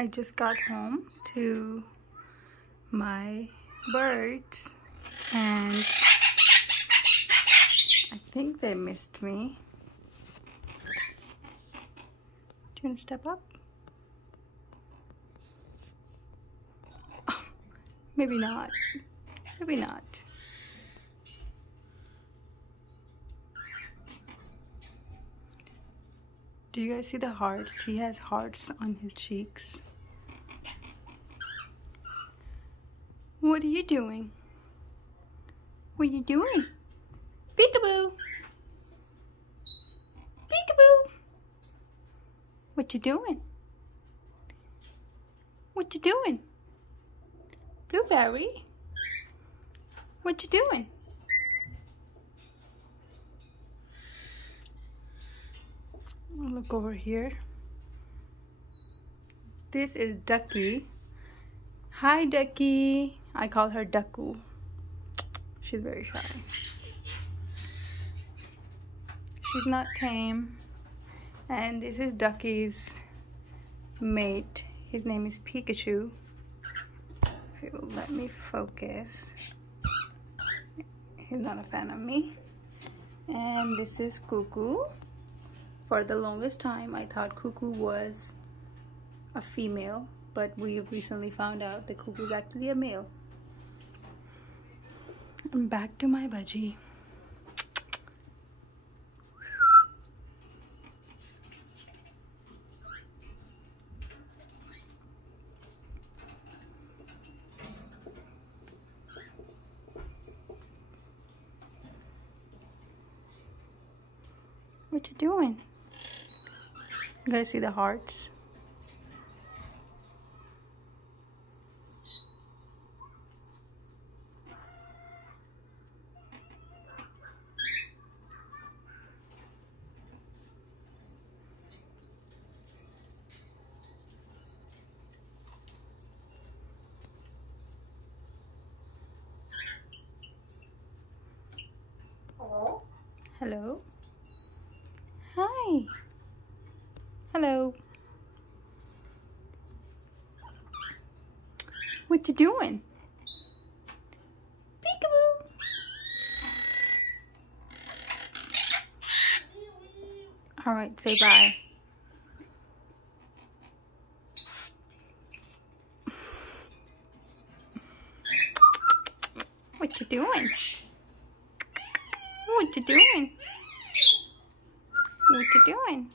I just got home to my birds and I think they missed me. Do you want to step up? Oh, maybe not. Maybe not. Do you guys see the hearts? He has hearts on his cheeks. What are you doing? What are you doing? Peekaboo! Peekaboo! What you doing? What you doing? Blueberry? What you doing? Look over here. This is Ducky. Hi, Ducky. I call her Ducku. She's very shy. She's not tame. And this is Ducky's mate. His name is Pikachu. If you will let me focus. He's not a fan of me. And this is Cuckoo. For the longest time, I thought Cuckoo was a female, but we recently found out that Cuckoo is actually a male. I'm back to my budgie. What you doing? You guys see the hearts? Hello? Hello? Hi. Hello. What you doing? Peekaboo. All right, say bye. What you doing? What you doing? What you doing?